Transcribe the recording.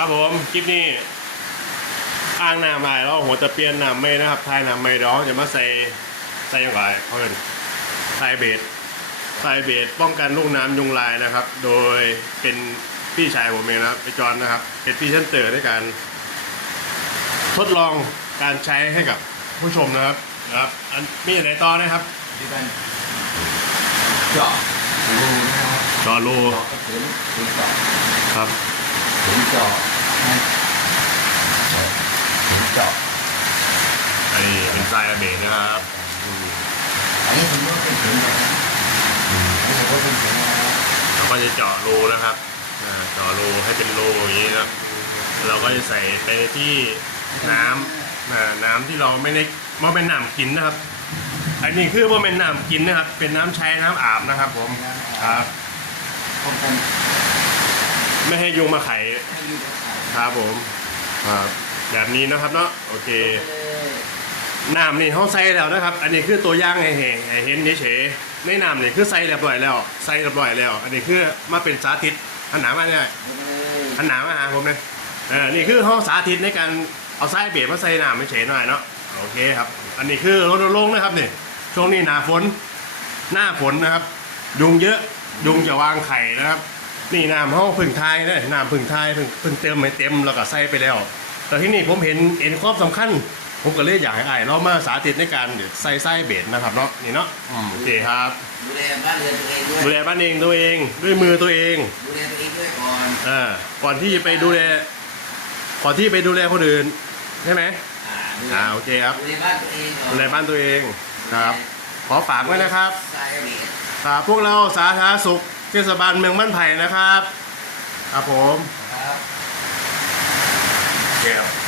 ครับผมคลิปนี้อ้างน้ำลายแล้วหัวจะเปลี่ยนน้ำไม่นะครับทายน้ำไม่ร้องจะมาใส่ใส่ยังไงเพื่อนทายเบสทายเบสป้องกันลูกน้ำยุงลายนะครับ โดยเป็นพี่ชายผมเองนะครับไปจอนนะครับ เป็นพี่ชั้นเตอร์ในการทดลองการใช้ให้กับผู้ชมนะครับนะครับ อันมีอะไรต่อนะครับที่บ้านเจาะรูนะครับจอรูเจาะกระสุนถึงเจาะครับ เจาะนะเจาะอันนี้เป็นทรายเบสนะครับอืมอันนี้ผมว่าเป็นถึงเจาะนะอันนี้ผมว่าเป็นถึงนะครับเราก็จะเจาะรูนะครับอ่าเจาะรูให้เป็นรูอย่างนี้นะครับเราก็จะใส่ไปที่น้ำอ่าน้ำที่เราไม่ได้ไม่เป็นน้ำกินนะครับ อันนี้คือว่าเป็นน้ำกินนะครับ เป็นน้ำใช้น้ำอาบนะครับ ผมครับป้องกันไม่ให้ยุงมาไข่ ครับผมครับแบบนี้นะครับเนาะโอเคน้ำนี่เขาใส่แล้วนะครับ อันนี้คือตัวย่างให้เห็นให้เห็นเฉยๆในน้ำนี่คือใส่เรียบร้อยแล้วใส่เรียบร้อยแล้ว อันนี้คือมาเป็นสาธิตอันหนามาเนี่ยอันหนามาหาผมเลยเออนี่คือห้องสาธิตในการเอาไส้เบียดมาใส่น้ำไม่เฉยหน่อยเนาะโอเคครับ อันนี้คือรณรงค์นะครับนี่ช่วงนี้หนาฝนหน้าฝนนะครับ ยุงเยอะยุงจะวางไข่นะครับ นี่น้ำห้องพึ่งทายเนี่ยน้ำพึ่งทายพึ่งพึ่งเติมไม่เต็มแล้วก็ใส่ไปแล้ว แต่ที่นี่ผมเห็นเห็นความสำคัญ ผมก็เลยอยากให้อ้ายเรามาสาธิตในการเดี๋ยวใส่ไส้เบ็ดนะครับเนาะนี่เนาะอืมโอเคครับดูแลบ้านเรือนตัวเองด้วยดูแลบ้านเองตัวเองด้วยมือตัวเองดูแลตัวเองด้วยก่อนอ่าก่อนที่จะไปดูแลก่อนที่ไปดูแลคนอื่นใช่ไหมอ่าดูแลอ่าโอเคครับดูแลบ้านตัวเองก่อนดูแลบ้านตัวเองครับ ขอฝากไว้นะครับทรายเบียด ครับพวกเราสาธารณสุข เทศบาลเมืองบ้านไผ่นะครับ ครับผม ครับโอเคครับ